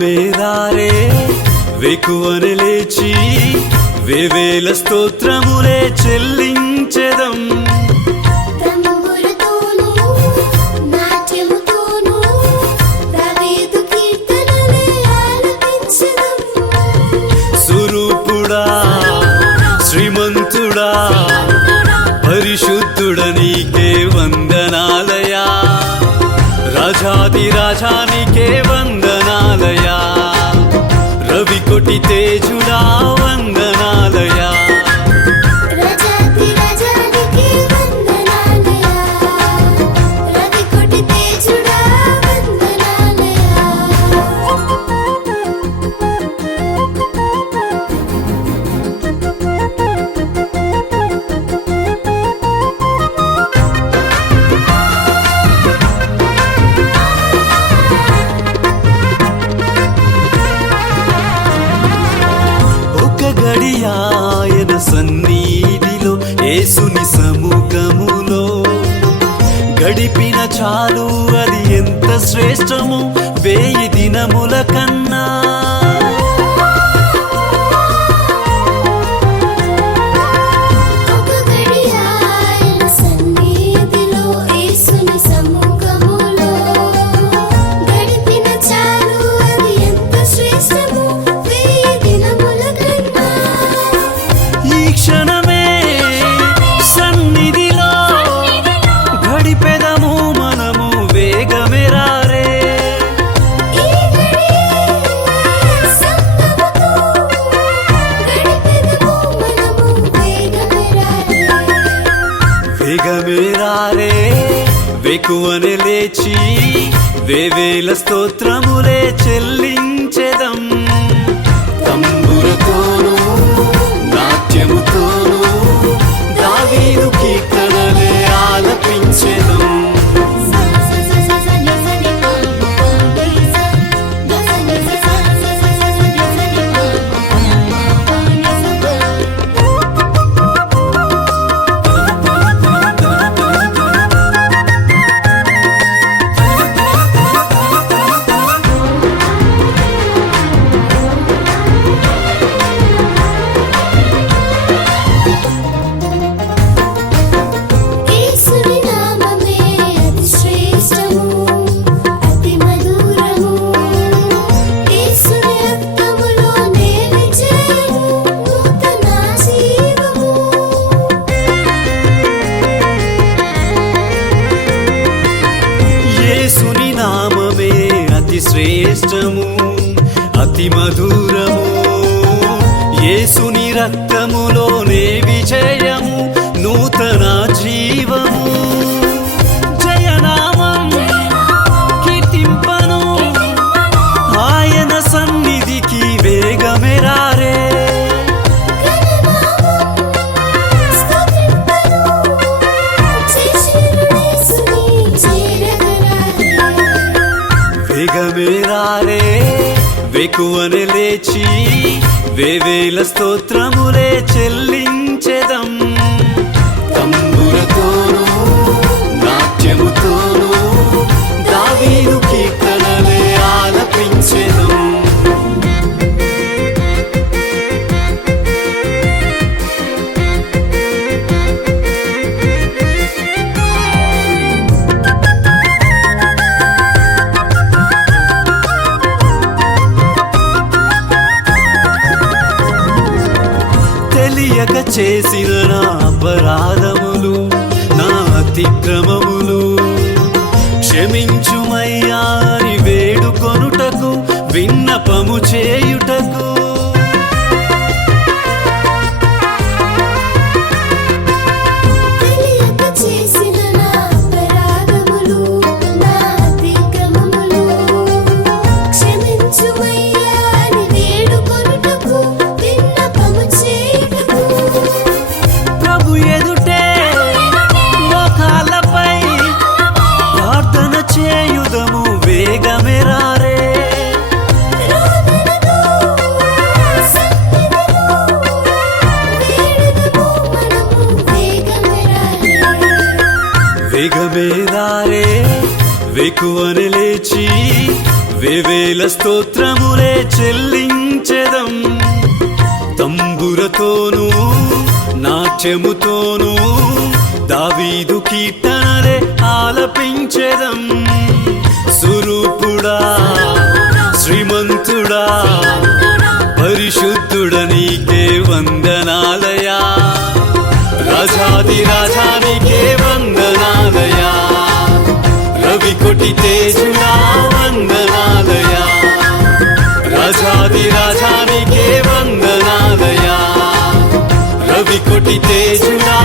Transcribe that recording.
వేగమేరారే వేకువని లేచి వేవేల స్తోత్రములే చెల్లించెదం. స్వరూపుడా శ్రీమంతుడా పరిశుద్ధుడ నీకే వందనాలయా, రాజాది రాజానికే వందనాలయా, రవికోటి తేజుడా వందనాలయా. ఆయన సన్నిధిలో యేసుని సముఖములో గడిపిన చాలు, అది ఎంత శ్రేష్టము 1000 దినముల కన్నా. వేగమేరారే వేకువని లేచి వేవేల స్తోత్రములే చెల్లించెదం. తంబురతోనూ నాట్యముతోనూ దావీదు కీర్తనలే ఆలపించెదం. యేసుని నామమే అతి శ్రేష్టము అతి మధురము, యేసుని రక్తములోనే విజయము నూతన జీవము. జయనామం కీర్తింపను ఆయన సన్నిధికి వేగమేరారే. వేగమేరారే వేకువని లేచి వేవేల స్తోత్రములే చెల్లించెదం. తంబురతోనూ నాట్యముతోనూ దావీదు కీర్తనలే ఆలపించెదం. తెలియక చేసిన నా అపరాధములు నా అతిక్రమములు క్షమించుమయ్యా అని వేడుకొనుటకు విన్నపము చేయుటకు. వేగమేరారే వేకువని లేచి వేవేల స్తోత్రములే చెల్లించెదం తంబురతోనూ నాట్యముతోనూ దావీదు కీర్తనలే ఆలపించెదం స్వరూపుడా శ్రీమంతుడా పరిశుద్ధుడ నీకే వందనాలయా రాజాది రాజానికే వందనాలయా రవి కొటి తేజుడా వందనాలయా రాజాది రాజానికే వందనాలయా రవి కొటి తేజుడా